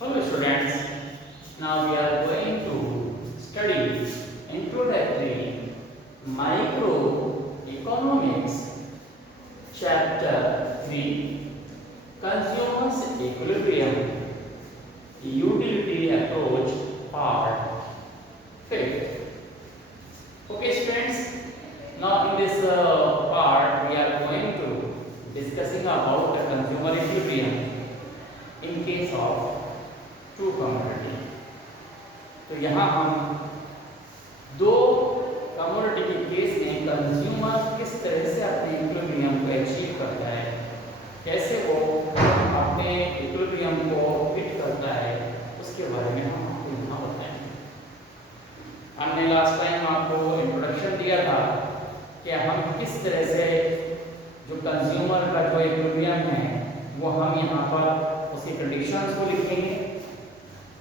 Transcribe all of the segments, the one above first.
Hello students, now we are going to study introductory microeconomics chapter 3 consumers equilibrium utility approach part 5th. Okay students, now in this part we are going to discussing about the consumer equilibrium in case of two commodity. तो यहाँ हम दो commodity के case में consumer किस तरह से अपने इक्विलिब्रियम को अचीव करता है, कैसे वो अपने इक्विलिब्रियम को हिट करता है, उसके बारे में हम आपको यहाँ बताएंगे। हमने लास्ट टाइम आपको इंट्रोडक्शन दिया था कि हम किस तरह से जो कंज्यूमर का जो इक्विलिब्रियम है वो हम यहाँ पर उसकी कंडीशंस को लिखेंगे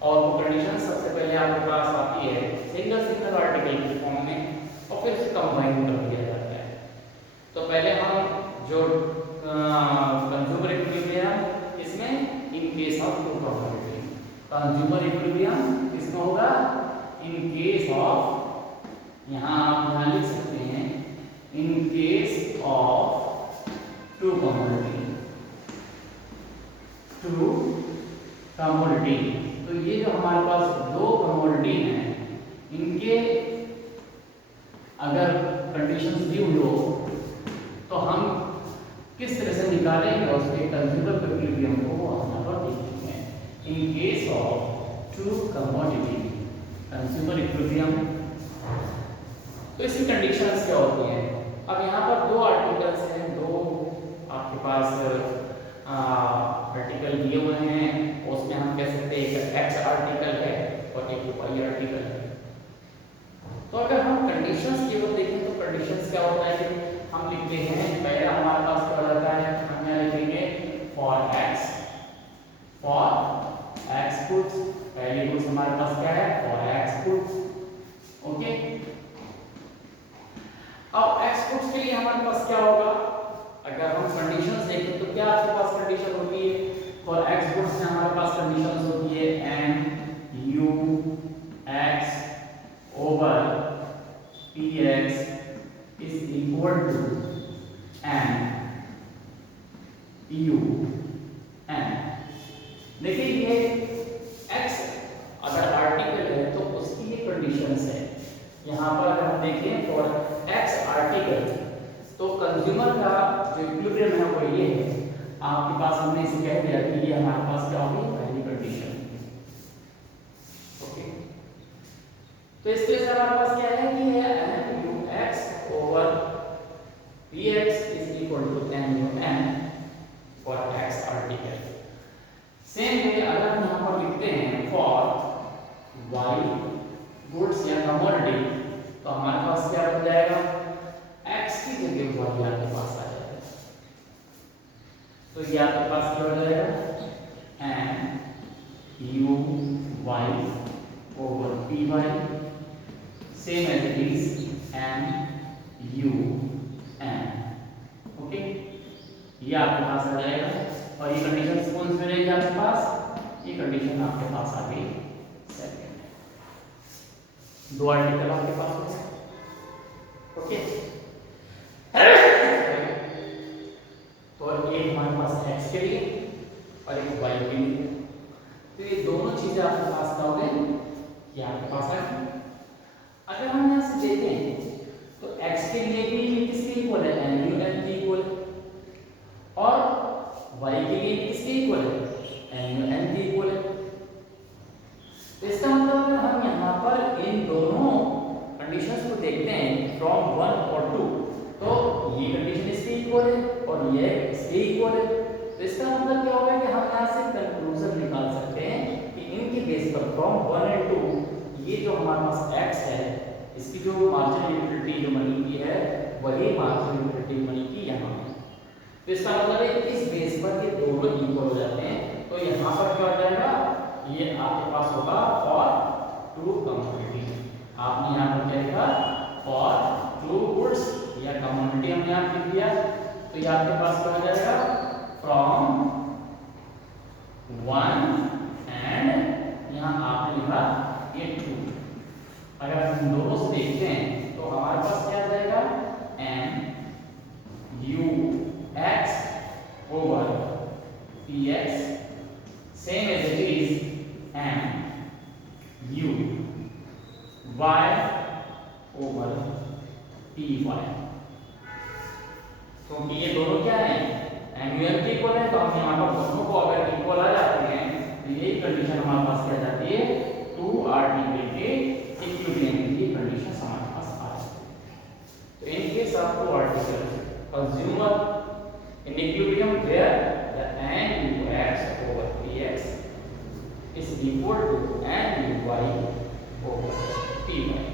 और वो कंडीशन सबसे पहले आपके पास आती है सिंगल आर्टिकल की फॉर्म में और फिर उसे कंबाइन कर दिया जाता है। तो पहले हम जो कंज्यूमर इक्विलिब्रियम इसमें in case of two commodity, consumer equilibrium किसमें होगा इन केस ऑफ, यहाँ आप यहाँ लिख सकते हैं in case of two commodity, two commodity. तो ये जो हमारे पास दो कमोडिटी हैं इनके अगर कंडीशंस दी हुई हो तो हम किस तरह से निकालेंगे उसके कंज्यूमर इक्विलिब्रियम को वो यहाँ पर देखेंगे। In case of two commodity consumer equilibrium, तो इसकी कंडीशंस क्या होती हैं। अब यहाँ पर दो आर्टिकल्स हैं, दो आपके पास आर्टिकल दिए हुए हैं, उसमें हम कह सकते हैं एक एक्स आर्टिकल है और एक वाई आर्टिकल है। तो अगर हम कंडीशंस की ओर देखें तो कंडीशंस क्या होता है कि हम लिखते हैं पहला हमारे पास क्या रहता है, हम यहाँ लिखेंगे फॉर एक्स गुड्स, पहली गुड्स हमारे पास क्या है फॉर एक्स गुड्स। ओके, अब एक्स गुड्स के लिए हमारे पास क्या होगा, अगर हम कंडीशंस देखें तो क्या आपके पास कंडीशन होती है फॉर एक्स गुड्स में हमारे पास कंडीशंस होती है M U X over P X is equal to M U M. देखिए ये एक्स अगर आर्टिकल है तो उसकी ये कंडीशंस है। यहाँ पर अगर हम देखें फॉर एक्स आर्टिकल तो कंज्यूमर का जो इक्विलिब्रियम है वो ये है, आपके पास हमने इसे कह दिया कि ये हमारे पास क्या होगी पहली कंडीशन। ओके, तो इसके लिए हमारे पास क्या है कि ये mux over px is equal to mun for x article. Same way अगर हम यहां पर लिखते हैं फॉर y गुड्स या कमोडिटी तो हमारे पास क्या बन जाएगा x की जगह y आपके पास आ जाएगा। तो ये आपके पास क्या हो जाएगा M U Y over P Y, same as it is M U M. Okay, ये आपके पास आ जाएगा और ये कंडीशन कौन सी रहेगी आपके पास, ये कंडीशन आपके पास आ गई सेकंड, दो आर्टिकल आपके पास हो गए। ओके, तो एक हमारे पास x के लिए और एक y के लिए, तो ये दोनों चीजें आपके पास क्या हो गई, ये आपके पास आ गई। अगर हम यहाँ से देखें तो x के लिए भी किसके इक्वल है mu n के इक्वल है और y के लिए किसके इक्वल है mu n के इक्वल है। तो इसका मतलब अगर हम यहाँ पर इन दोनों कंडीशंस को देखते हैं फ्रॉम 1 और 2 तो ये कंडीशन इसके इक्वल है और ये इसके इक्वल है। तो इसका मतलब क्या होगा कि हम यहाँ से कंक्लूजन निकाल सकते हैं कि इनके बेस पर फ्रॉम 1 एंड 2 ये जो हमारे पास x है इसकी जो मार्जिनल यूटिलिटी जो मनी की है वही मार्जिनल यूटिलिटी मनी की यहाँ है। तो इसका मतलब है इस बेस पर ये दोनों इक्वल हो जाते हैं। तो यहाँ पर क्या हो जाएगा, ये आपके पास होगा फॉर टू कमोडिटी। आपने यहाँ पर क्या लिखा फॉर टू गुड्स या कमोडिटी हमने यहाँ लिख दिया, तो ये आपके पास क्या हो जाएगा फ्रॉम 1 and एंड यहाँ आपने लिखा ये टू। अगर हम दोनों से देखते हैं तो हमारे पास क्या आ जाएगा, M U X over P X same as it is M U Y over P Y. क्योंकि ये दोनों क्या है, एम यू एम के इक्वल है, तो हम यहाँ पर दोनों को अगर इक्वल आ जाते हैं तो यही कंडीशन हमारे पास क्या जाती है, टू आर्टिकल के इक्विलिब्रियम की कंडीशन हमारे पास आ जाती है। तो in case of two article consumer in equilibrium where the N U X over P X is equal to N U Y over P Y.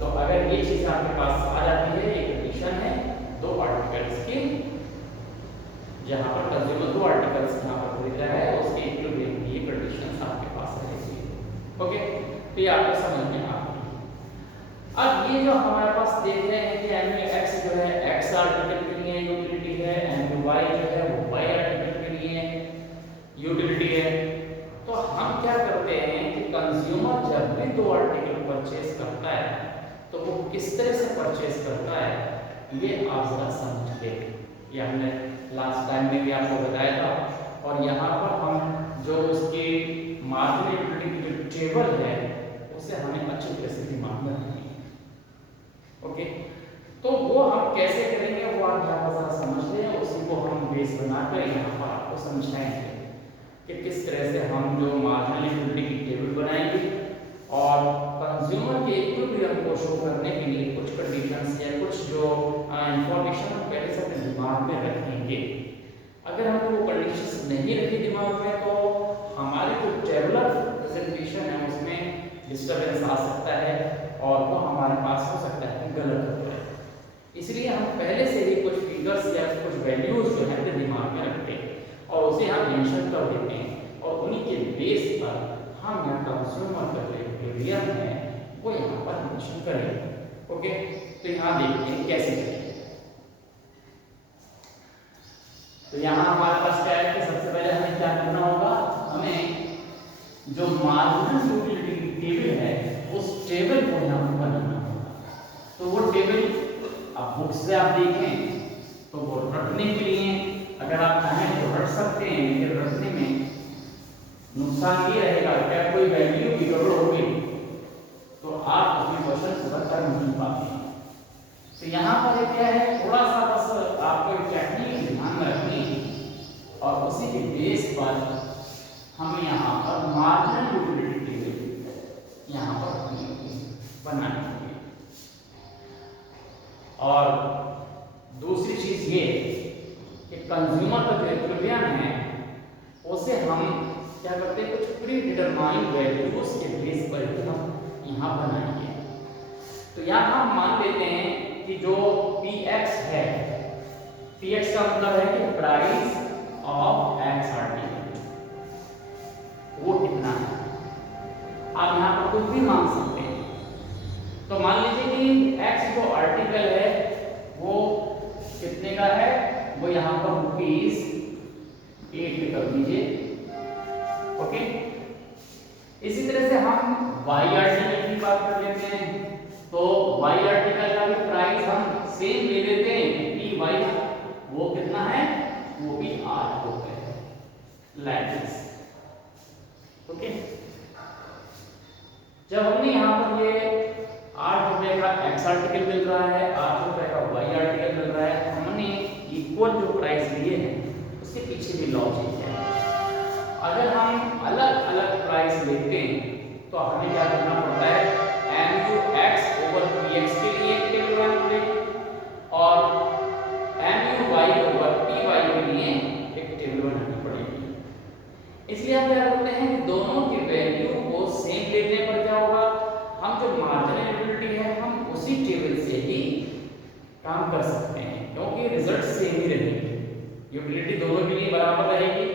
तो अगर ये चीज आपके पास आ जाती है, ये कंडीशन है दो आर्टिकल्स की, जहां पर कंज्यूमर दो आर्टिकल्स यहां पर खरीद रहा है, उसके इक्विलिब्रियम की ये कंडीशंस आपके पास रहेगी। ओके, तो ये आपको समझ में आ गई। अब ये जो हमारे पास देख रहे हैं कि एम यू एक्स जो है एक्स आर्टिकल के लिए यूटिलिटी है, एम यू वाई जो है वो वाई आर्टिकल के लिए यूटिलिटी है। तो हम क्या करते हैं कि कंज्यूमर जब भी दो आर्टिकल परचेज करता है तो वो किस तरह से परचेज करता है, ये आप जरा समझिए। ये हमने लास्ट टाइम में भी आपको बताया था, और यहाँ पर हम जो उसकी मार्जिनल यूटिलिटी की जो टेबल है उसे हमें अच्छी तरह से दिमाग में रखनी है। ओके, तो वो हम कैसे करेंगे वो आप यहाँ पर जरा समझ लें, उसी को हम बेस बनाकर यहाँ पर आपको समझाएंगे कि किस तरह से हम जो मार्जिनल यूटिलिटी की टेबल बनाएंगे और कंज्यूमर के इक्विलिब्रियम को शो करने के लिए कुछ कंडीशंस या कुछ जो इंफॉर्मेशन हम पहले से अपने दिमाग में रखेंगे। अगर हम वो कंडीशंस नहीं रखी दिमाग में तो हमारे जो टेबुलर प्रेजेंटेशन है उसमें डिस्टर्बेंस आ सकता है और वो हमारे पास हो सकता है गलत हो जाए। इसलिए हम पहले से ही कुछ फिगर्स या कुछ वैल्यूज जो है अपने दिमाग में रखते हैं और उसे हम मेंशन कर देते हैं और उन्हीं के बेस पर हम यहाँ कंज्यूमर का जो इक्विलिब्रियम है वो यहाँ पर मेंशन करेंगे। ओके, तो यहाँ देखते हैं कैसे करेंगे। तो यहाँ हमारे पास क्या है कि सबसे पहले हमें क्या करना होगा, हमें जो मार्जिनल यूटिलिटी की टेबल है उस टेबल को यहाँ पर बनाना होगा। तो वो टेबल अब बुक से आप देखें तो वो रखने के लिए अगर आप चाहें तो रख सकते हैं, लेकिन रखने में नुकसान ये रहेगा क्या कोई वैल्यू भी गड़बड़ हो गई तो आप उसमें क्वेश्चन पूरा कर नहीं पाते। तो यहाँ पर क्या है, थोड़ा सा बस आपको एक टेक्निक ध्यान में रखनी है और उसी के बेस पर हमें यहाँ पर मार्जिनल यूटिलिटी टेबल यहाँ पर बनानी होगी। और दूसरी चीज ये कि कंज्यूमर का जो इक्विलिब्रियम है उसे हम क्या करते हैं, कुछ प्री डिटरमाइंड वैल्यूज के बेस पर ही हम यहाँ बनाएंगे। तो यहाँ हम मान लेते हैं कि जो Px है, Px का मतलब है कि प्राइस ऑफ x आर्टिकल वो कितना है। आप यहाँ पर कुछ भी मान सकते हैं। तो मान लीजिए कि x जो आर्टिकल है वो कितने का है, वो यहाँ पर ₹8 कर दीजिए। ओके, इसी तरह से हम y आर्टिकल की बात कर लेते हैं। तो y आर्टिकल का भी प्राइस हम सेम ले लेते हैं, Py वो कितना है, वो भी ₹8 लाइक दिस। ओके, जब हमने यहाँ पर ये ₹8 का x आर्टिकल मिल रहा है, ₹8 का y आर्टिकल मिल रहा है, हमने इक्वल जो प्राइस लिए हैं उसके पीछे भी लॉजिक है। अगर हम अलग अलग प्राइस लेते हैं तो हमें क्या करना पड़ता है, MUX ओवर PX के लिए एक टेबल बनानी और MUY ओवर PY के लिए एक टेबल बनानी पड़ेगी। इसलिए हम क्या करते हैं कि दोनों के वैल्यू को सेम लेने पर क्या होगा, हम जो मार्जिनल यूटिलिटी है हम उसी टेबल से ही काम कर सकते हैं क्योंकि रिजल्ट सेम ही रहेंगे। यूटिलिटी दोनों के लिए बराबर रहेगी।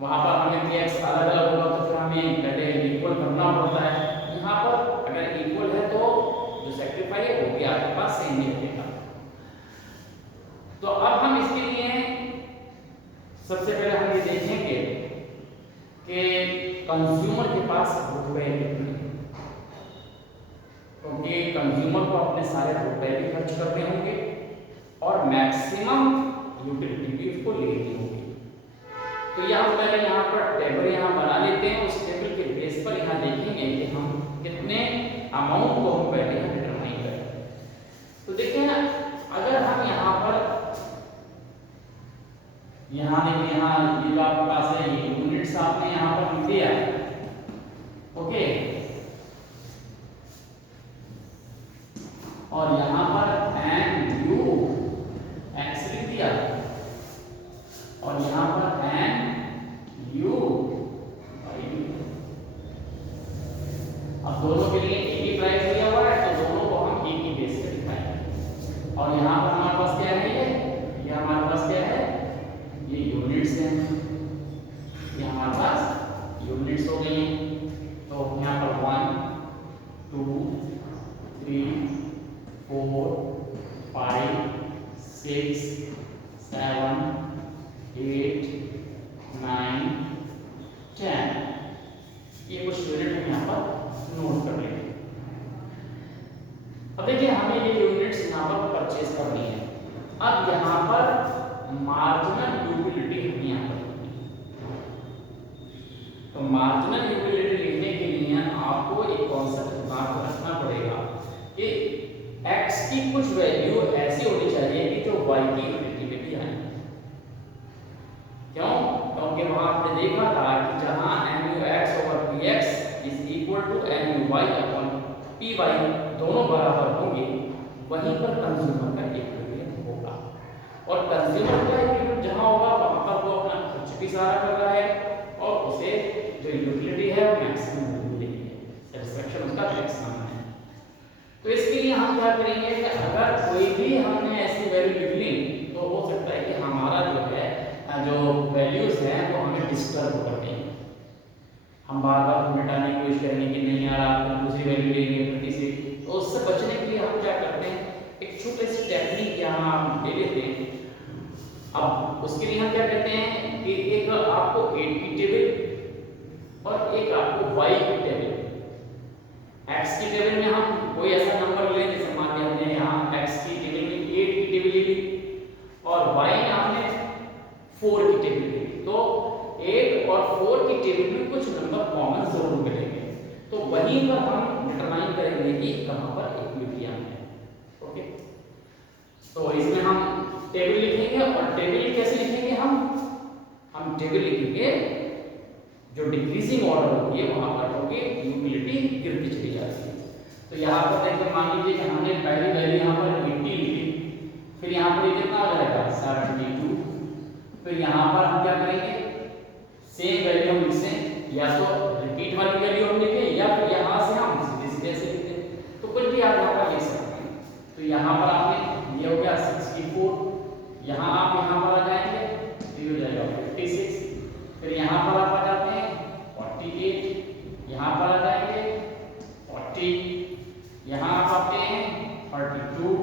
वहां पर हमें Px अलग अलग होगा तो फिर हमें पहले इक्वल करना पड़ता है। यहाँ पर अगर इक्वल है तो जो सेक्रीफाई है वो भी आपके पास सेम ही रहेगा। तो अब हम इसके लिए सबसे पहले हम ये देखेंगे कि कंज्यूमर के पास रुपए कितने हैं, क्योंकि कंज्यूमर को अपने सारे रुपए भी खर्च करने होंगे और मैक्सिमम यूटिलिटी भी उसको लेनी होगी। तो यहाँ पहले यहाँ पर टेबल यहाँ बना लेते हैं, उस टेबल के बेस पर यहाँ देखेंगे कि हम कितने अमाउंट को हम पहले डिटरमाइन करें। तो देखिए अगर हम यहाँ पर यहाँ देखिए यहाँ ये जो आपके पास है ये यूनिट्स आपने यहाँ पर लिख दिया, ओके, और यहाँ पर एन यू एक्स लिख दिया और यहाँ पर एन यू वाई। अब दोनों के लिए एक ही प्राइस दिया हुआ है तो दोनों को हम एक ही बेस पे दिखाएंगे। और यहाँ पर हमारे पास क्या है, ये हमारे पास क्या है, ये यूनिट्स हैं, ये हमारे पास यूनिट्स हो गई हैं। तो यहाँ पर 1 2 3 4 5 6 7 8 9 10, ये कुछ यूनिट हम यहाँ पर नोट कर लेंगे। अब देखिए हमें ये यूनिट्स यहाँ पर परचेज करनी है। अब यहाँ पर मार्जिनल यूटिलिटी हमें यहाँ पर, तो मार्जिनल यूटिलिटी लेने के लिए आपको एक कॉन्सेप्ट दिमाग में रखना पड़ेगा कि x की कुछ वैल्यू ऐसी होनी चाहिए कि जो y की यूटिलिटी में भी आए। क्यों? क्योंकि वहां आपने देखा था कि जहां mu(x/px = mu(y/py) दोनों बराबर होंगे, वहीं पर कंज्यूमर का इक्विलिब्रियम होगा। और कंज्यूमर का इक्विलिब्रियम जहां होगा वहां पर वो अपना खर्च भी सारा कर रहा है और उसे जो यूटिलिटी है वो मैक्सिमम मिलेगी, सैटिस्फैक्शन उसका मैक्सिमम है। तो इसके लिए हम क्या करेंगे कि अगर कोई भी हमने ऐसी वैल्यू लिख ली तो हो सकता है कि हमारा जो है जो वैल्यूज हैं वो हमें डिस्टर्ब कर देंगे, हम बार बार मिटाने की कोशिश करेंगे कि नहीं यार आप दूसरी वैल्यू लेंगे प्रति से। तो उससे बचने के लिए हम क्या करते हैं, एक छोटे से टेक्निक यहाँ हम ले लेते हैं। अब उसके लिए हम क्या कहते हैं कि एक आपको a की टेबल और एक आपको y की टेबल। x की टेबल में हम कोई ऐसा नंबर ले, जैसे मान लिया हमने यहाँ x की टेबल में 8 की टेबल ले ली और y में हमने 4 की टेबल ले ली। तो 8 और 4 की टेबल में कुछ नंबर कॉमन जरूर मिलेंगे, तो वहीं पर हम डिटरमाइन करेंगे कि कहां पर इक्विलिब्रियम है। ओके, तो इसमें हम टेबल लिखेंगे और टेबल कैसे लिखेंगे, हम टेबल लिखेंगे जो डिक्रीजिंग ऑर्डर होगी वहां पर होगी यूटिलिटी गिरती चली जाती है। तो यहाँ पर देखिए मान लीजिए कि हमने पहली वैल्यू यहाँ पर 80 लिखी, फिर यहाँ पर ये कितना हो जाएगा 72, फिर यहाँ पर हम क्या करेंगे सेम वैल्यू हम लिखते हैं, या तो रिपीट वाली वैल्यू हम लिखें या फिर यहाँ से हम सीधे सीधे से लिखते हैं, तो कुछ भी आप यहाँ पर लिख सकते हैं। तो यहाँ पर आपने ये हो गया 64, यहाँ आप यहाँ पर आ जाएंगे तो ये हो जाएगा 56, फिर यहाँ पर आप आ जाते हैं 48, यहाँ पर आ जाएंगे 40, यहाँ आप आते हैं 32,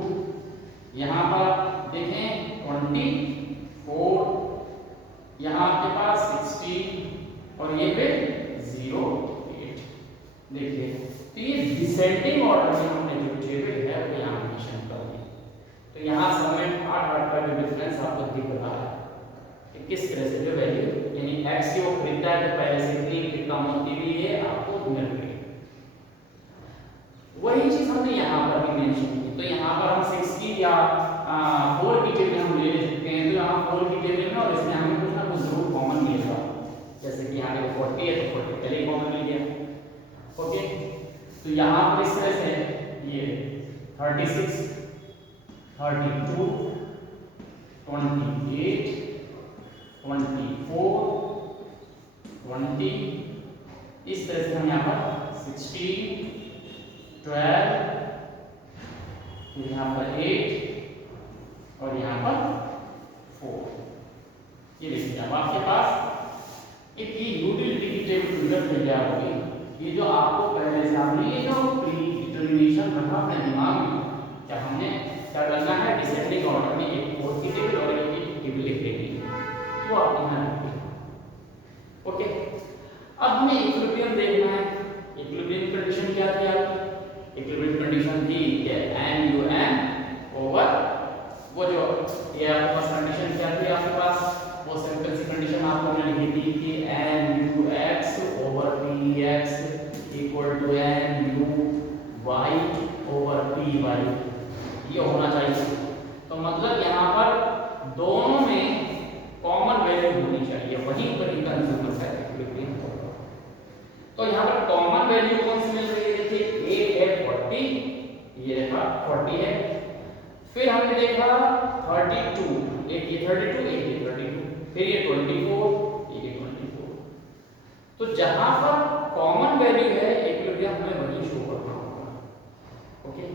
यहाँ पर आप देखें 24, यहाँ आपके पास 16 और ये पे 08। देखिए तो ये डिसेंडिंग ऑर्डर में हमने जो टेबल है वो यहाँ मेंशन कर दी। तो यहाँ सब में 8 का जो डिफरेंस आपको दिख रहा है कि किस तरह से जो वैल्यू यानी x की वो खरीदता है तो पहले से इतनी कम होती हुई है आपको मिल रही है। वही चीज हमने यहाँ पर भी मेंशन की। तो यहाँ पर हम 6 की या 4 की टेबल हम ले सकते हैं, तो यहाँ 4 की टेबल में और इसमें हमें कुछ ना कुछ जरूर कॉमन मिलेगा, जैसे कि यहाँ पे 40 है तो 40 पहले कॉमन मिल गया। ओके, तो यहाँ पर इस तरह से ये 36 32 28 24 20, इस तरह से हम यहाँ पर 16 12, यहाँ पर 8 और यहाँ पर 4। ये देखिए अब आपके पास एक ये यूटिलिटी की टेबल फिगर तैयार होगी। ये जो आपको पहले से आपने ये जो प्री डिटरमिनेशन रखा अपने दिमाग में, क्या हमने क्या करना है डिसेंडिंग ऑर्डर में एक 4 की टेबल और एक की टेबल लिख लेंगे, तो आप यहाँ रखिए। ओके, अब हमें ये आपके पास कंडीशन क्या थी आपके पास, वो सिंपल सी कंडीशन आपको मैंने लिखी थी कि N U X over P X equal to N U Y over P Y, ये होना चाहिए। तो मतलब यहाँ पर दोनों में कॉमन वैल्यू होनी चाहिए, वहीं पर ही कंज्यूमर का इक्विलिब्रियम होगा। तो यहाँ पर कॉमन वैल्यू कौन सी मिल रही है, देखिए एक है 40, ये देखा 40 है, फिर हमने देखा 32, एक ये 32 एक ये 32, फिर ये 24 ये 24। तो जहां पर कॉमन वैल्यू है इक्विलिब्रियम हमें वही शो करना होगा। ओके,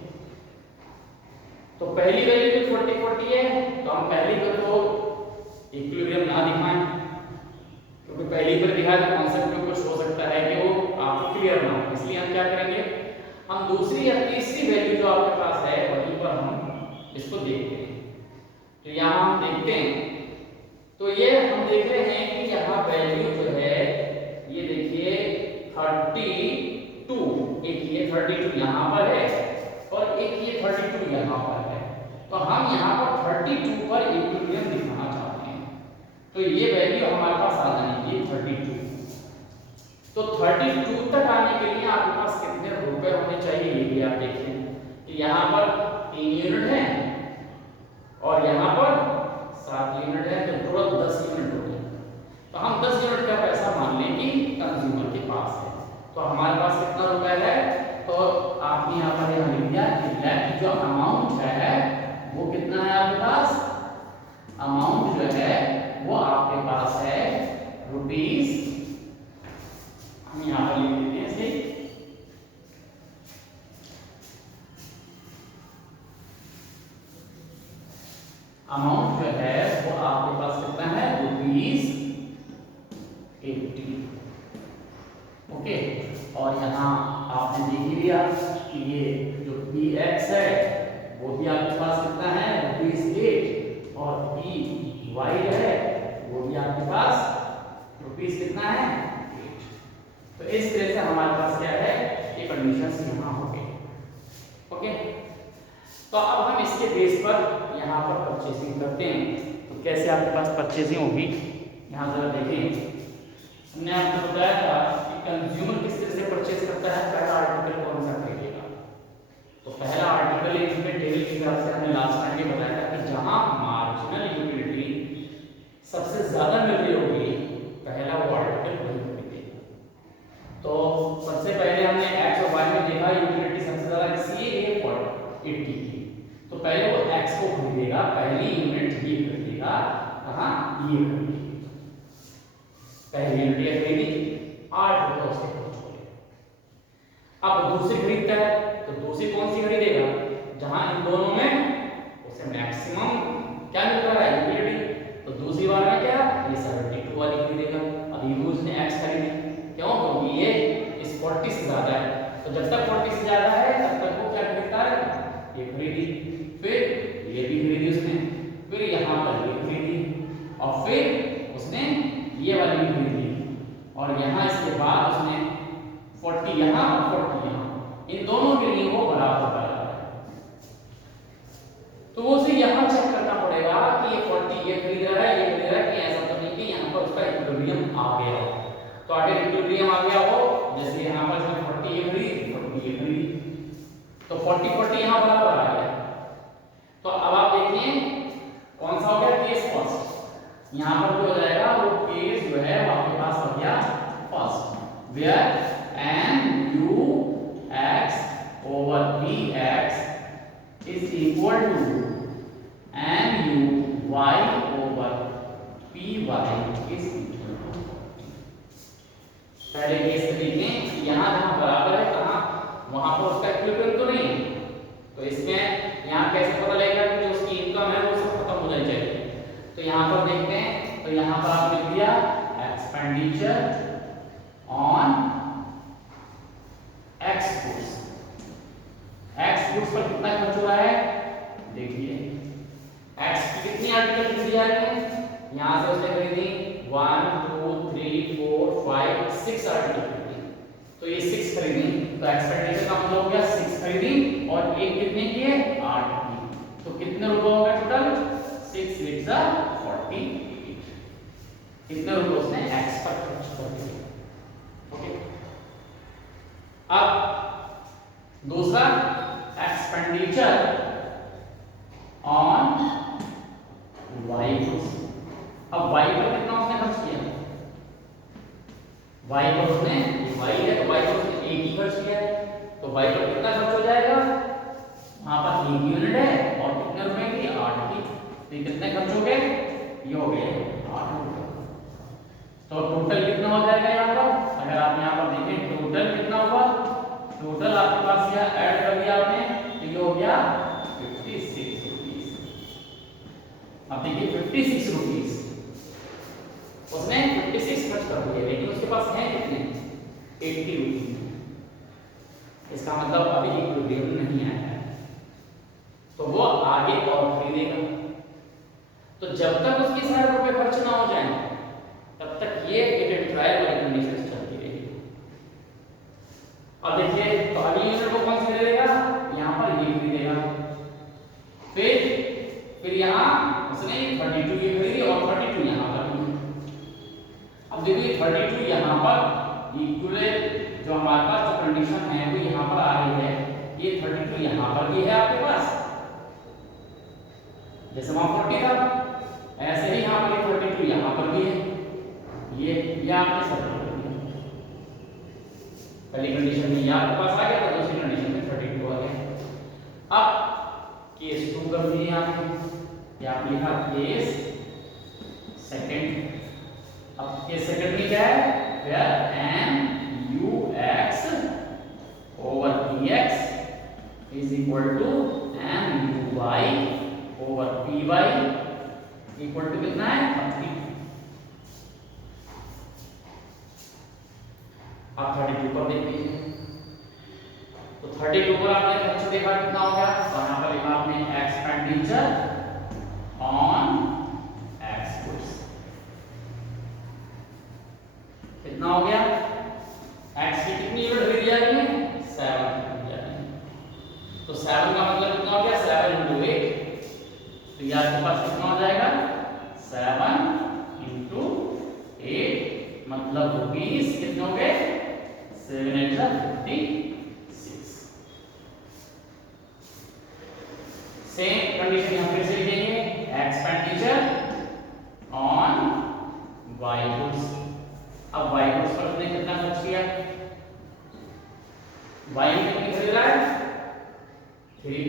तो पहली वैल्यू तो 40 है, तो हम पहली को तो इक्विलिब्रियम ना दिखाएं, क्योंकि पहली पर दिखाया तो कॉन्सेप्ट में कुछ हो सकता है कि वो आपको क्लियर ना हो, इसलिए हम क्या करेंगे, हम दूसरी या तीसरी वैल्यू जो आपके पास है वहीं पर हम इसको देखते हैं। तो यहाँ हम देखते हैं, तो ये हम देख रहे हैं कि यहाँ वैल्यू जो है ये देखिए 32, एक ये 32 यहाँ पर है और एक ये 32 यहाँ पर है। तो हम यहाँ पर 32 पर इक्विलिब्रियम दिखाना चाहते हैं, तो ये वैल्यू हमारे पास आ जानी चाहिए 32। तो 32 तक आने के लिए आपके पास कितने रुपए होने चाहिए ये भी आप देखें कि यहाँ पर 3 यूनिट है और यहाँ पर 7 यूनिट है, तो टोटल 10 यूनिट हो गए। तो हम 10 यूनिट का पैसा मान लें कि कंज्यूमर के पास है, तो हमारे पास कितना रुपए है, तो आपने यहाँ पर यह लिख दिया कि नेट जो अमाउंट है वो कितना है आपके पास, अमाउंट जो है वो आपके पास है रुपीस, हम यहाँ पर लिख देते हैं इसे, अमाउंट जो है वो आपके पास कितना है रुपीस 80। ओके, और यहाँ आपने देख ही लिया कि ये जो पी एक्स है वो भी आपके पास कितना है रुपीस 8 और पी वाई है वो भी आपके पास रुपीस कितना है 8। तो इस तरह से हमारे पास क्या है, ये कंडीशंस यहाँ हो गई। ओके, तो अब हम इसके बेस पर यहाँ पर परचेसिंग करते हैं। तो कैसे आपके पास परचेसिंग होगी, यहाँ जरा देखें, हमने आपको बताया था कि कंज्यूमर किस तरह से परचेस करता है, पहला आर्टिकल कौन सा खरीदेगा। तो पहला आर्टिकल इनमें टेबल के हिसाब से हमने लास्ट टाइम ये बताया था कि जहां मार्जिनल यूटिलिटी सबसे ज्यादा मिल रही होगी पहला वो आर्टिकल वही खरीदेगा। तो सबसे पहले हमने एक्स और वाई में देखा यूटिलिटी सबसे ज्यादा किसकी है, 80 की, तो पहले वो एक्स को खरीदेगा, पहली यूनिट ये खरीदेगा, कहां ये खरीदेगा, पहली यूनिट ये खरीदी 8 रुपए उसके खर्च हो गए। अब दूसरी खरीदता है, तो दूसरी कौन सी खरीदेगा, जहां इन दोनों में उसे मैक्सिमम क्या मिल रहा है यूटिलिटी, तो दूसरी बार में क्या ये 72 वाली खरीदेगा। अभी भी उसने एक्स खरीदी, क्यों, क्योंकि ये इस 40 से ज्यादा है, तो जब तक 40 से ज्यादा है तब तक वो क्या खरीदता है, ये खरीदी, फिर ये भी खरीदी उसने, फिर यहाँ पर ये खरीदी और फिर उसने ये वाली भी खरीदी, और यहाँ इसके बाद उसने 40 यहाँ और 40 यहाँ, इन दोनों के लिए वो बराबर है, तो वो उसे यहाँ चेक करना पड़ेगा कि ये 40 ये खरीद रहा है, ये खरीद रहा है, कि ऐसा तो नहीं कि यहाँ पर उसका इक्विलिब्रियम आ गया हो। तो अगर इक्विलिब्रियम आ गया हो, जैसे यहाँ पर इसने 40 ये खरीदी 40 ये खरीदी, तो 40 यहाँ बराबर आ गया। तो अब आप देखिए कौन सा हो गया केस फर्स्ट, यहाँ पर जो हो जाएगा वो केस जो है वो आपके पास हो गया first, where N U X over P X is equal to N U Y over P Y is equal to. पहले केस में देखें, यहाँ जहाँ बराबर है कहाँ, वहां पर उसका इक्विलिब्रियम तो नहीं है, तो इसमें यहाँ कैसे पता लगेगा कि जो उसकी इनकम है वो सब खत्म हो जानी चाहिए। तो यहाँ पर देखते हैं, तो यहाँ पर आप लिख दिया expenditure on x goods, x goods पर कितना खर्च हो रहा है, देखिए एक्स की कितनी आर्टिकल खरीदी जा रही है, यहाँ से उसने खरीदी 1 2 3 4 5 6 आर्टिकल खरीदी, तो ये 6 खरीदी, तो एक्सपेंडिचर का मतलब हो गया 6 खरीदी और एक कितने की है 8 की, तो कितने रुपए हो गए टोटल 8 जा 48, इतने रुपए उसने एक्स पर खर्च कर दिए। ओके, अब दूसरा एक्सपेंडिचर ऑन वाई गुड्स। अब वाई पर कितना उसने खर्च किया, वाई पर उसने, वाई है तो वाई पर उसने एक ही खर्च किया है, तो वाई पर कितना खर्च हो जाएगा, वहां पर 1 यूनिट है और कितने रुपए की, 8 की, तो ये कितने खर्च हो गए, ये हो गए 8 रुपए। तो टोटल कितना हो जाएगा यहाँ पर, अगर आप यहाँ पर देखें टोटल कितना होगा, टोटल आपके पास यह ऐड कर दिया आपने तो ये हो गया 56 रुपीस। अब देखिए 56 रुपीस उसने 56 खर्च कर दिए, लेकिन उसके पास है कितने, 80 रुपीस। इसका मतलब अभी इक्विलिब्रियम नहीं आया है, तो वो आगे और खरीदेगा। तो जब तक उसके सारे रुपए खर्च ना हो जाए तब तक ये गेट एंड ट्रायल वाली कंडीशन चलती रहेगी। अब देखिए तो अगली यूनिट को कौन सा खरीदेगा, यहाँ पर ये खरीदेगा, फिर यहाँ उसने 32 ये खरीदी और 32 यहाँ पर। अब देखिए 32 यहाँ पर इक्विवेलेंट जो हमारे पास जो कंडीशन है वो यहाँ पर आ रही है, ये 32 यहाँ पर भी है आपके पास, जैसे वहां 40 था ऐसे ही यहाँ पर 32 यहाँ पर भी है, ये आपके साथ पहली कंडीशन में ये आपके पास आ गया, तो दूसरी कंडीशन में 32 आ गया। अब केस 2 कर दिए आपने, या आपने लिखा केस सेकंड। अब केस सेकंड में क्या है, where m ux over px is equal to m uy over py equal to कितना है 30। आप 32 पर देख लीजिए, तो 32 पर आपने खर्च देखा कितना हो गया, तो यहाँ पर लिखा आपने एक्सपेंडिचर ऑन एक्स गुड्स कितना हो गया, एक्स की कितनी यूनिट खरीदी जा रही है, 7 खरीदी जा रही है, तो 7 का मतलब कितना हो गया, 7 into 8, तो ये आपके पास कितना हो जाएगा, 7 into 8 मतलब रुपीस कितने हो गए, 7 8 जा 56। सेम कंडीशन यहाँ फिर से लिखेंगे, एक्सपेंडिचर ऑन वाई गुड्स। अब वाई गुड्स पर उसने कितना खर्च किया, वाई कितनी खरीद रहा है, 3,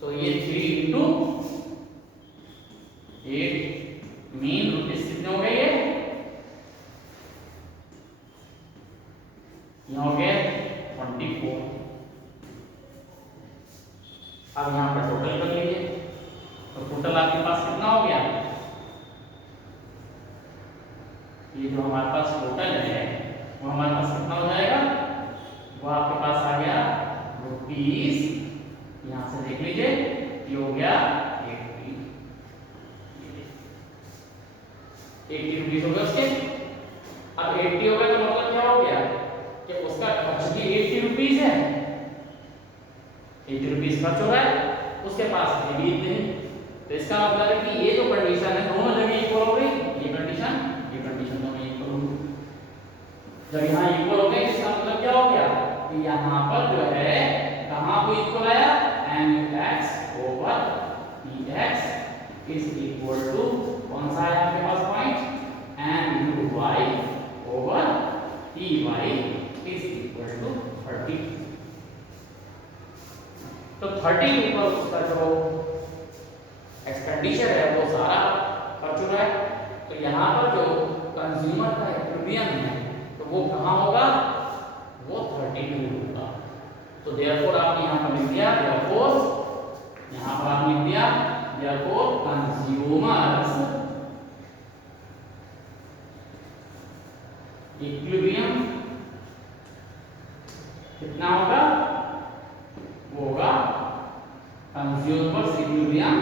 तो ये 3 into 8 मीन रुपीस कितने हो गए, ये हो गए 24। अब यहाँ पर टोटल कर लीजिए, तो टोटल आपके पास कितना हो गया, ये जो हमारे पास टोटल है वो हमारे पास कितना हो जाएगा, वो आपके पास आ गया रुपीस, यहाँ से देख लीजिए ये हो गया 80 रुपीस हो गए उसके। अब 80 हो गए तो मतलब क्या हो गया कि उसका खर्च भी 80 रुपीस है, 80 रुपीस खर्च हो रहा है, उसके पास है भी इतने, तो इसका मतलब है कि ये जो कंडीशन है दोनों जगह इक्वल हो गई, ये कंडीशन दोनों इक्वल हो गई। जब यहाँ इक्वल हो गए इसका मतलब क्या हो गया कि यहाँ पर जो है कहाँ को इक्वल आया, mux over px is equal to कौन सा है आपके पास point, muy over py is equal to 30। तो 30 ऊपर उसका जो एक्सपेंडिचर है वो सारा खर्च हो रहा है, तो यहाँ पर जो कंज्यूमर का इक्विलिब्रियम है तो वो कहाँ होगा, वो 32 होगा। तो देयरफॉर आपने यहाँ पर लिख दिया, देयरफॉर यहाँ पर आपने लिख दिया देयरफॉर कंज्यूमर्स इक्विलिब्रियम कितना होगा, वो होगा कंज्यूमर्स इक्विलिब्रियम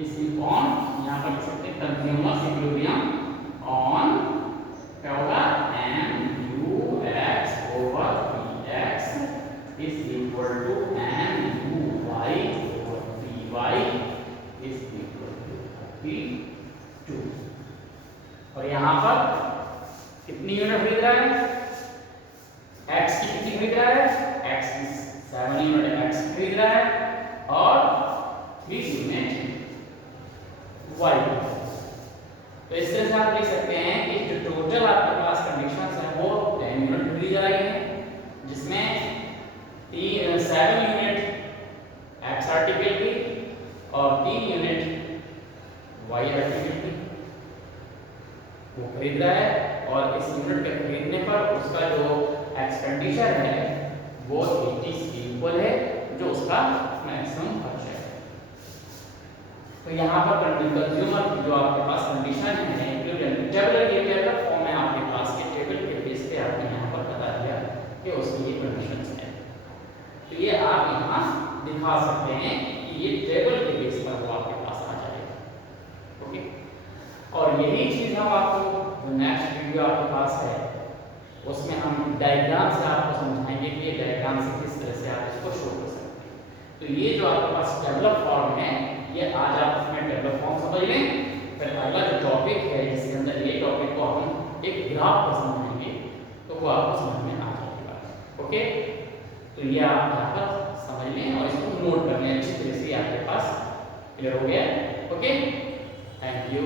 इज ऑन, यहाँ पर लिख सकते हैं कंज्यूमर्स इक्विलिब्रियम ऑन क्या होगा, mux over px is equal to muy over py is equal to 30। T2। और यहाँ पर कितनी यूनिट खरीद रहा है, x की कितनी खरीद रहा है, x की 7 यूनिट x खरीद रहा है और 3 यूनिट y। तो इस तरह से आप लिख सकते हैं कि जो टोटल आपके पास कंडीशंस हैं वो 10 यूनिट खरीदी जा रही है, जिसमें 7 यूनिट x आर्टिकल की और 3 यूनिट y आर्टिकल की वो खरीद रहा है। और इस यूनिट के खरीदने पर उसका जो एक्सपेंडिचर है वो 80 के इक्वल है, जो उसका मैक्सिमम खर्च है। तो यहाँ पर कंज्यूमर जो आपके पास कंडीशन है टेबल फॉर्म में आपके पास के टेबल के बेस पे आपने यहाँ पर बता दिया कि उसकी ये कंडीशंस है। तो ये आप यहाँ दिखा सकते हैं कि ये टेबल के बेस पर वो आपके पास आ जाएगा। ओके, और यही चीज हम आपको जो नेक्स्ट वीडियो आपके पास है उसमें हम डायग्राम से आपको समझाएंगे कि ये डायग्राम से किस तरह से आप इसको शो कर सकते हैं। तो ये जो आपके पास टेबलर फॉर्म है, ये आज आप उसमें टेबलर फॉर्म समझ लें। फिर अगला जो टॉपिक है जिसके अंदर ये टॉपिक को हम एक ग्राफ पर समझेंगे तो वो आपको समझ में आ जाएगा। ओके, तो ये आप यहाँ पर समझ लें और इसको नोट कर लें अच्छी तरह से, आपके पास क्लियर हो गया। Okay, thank you.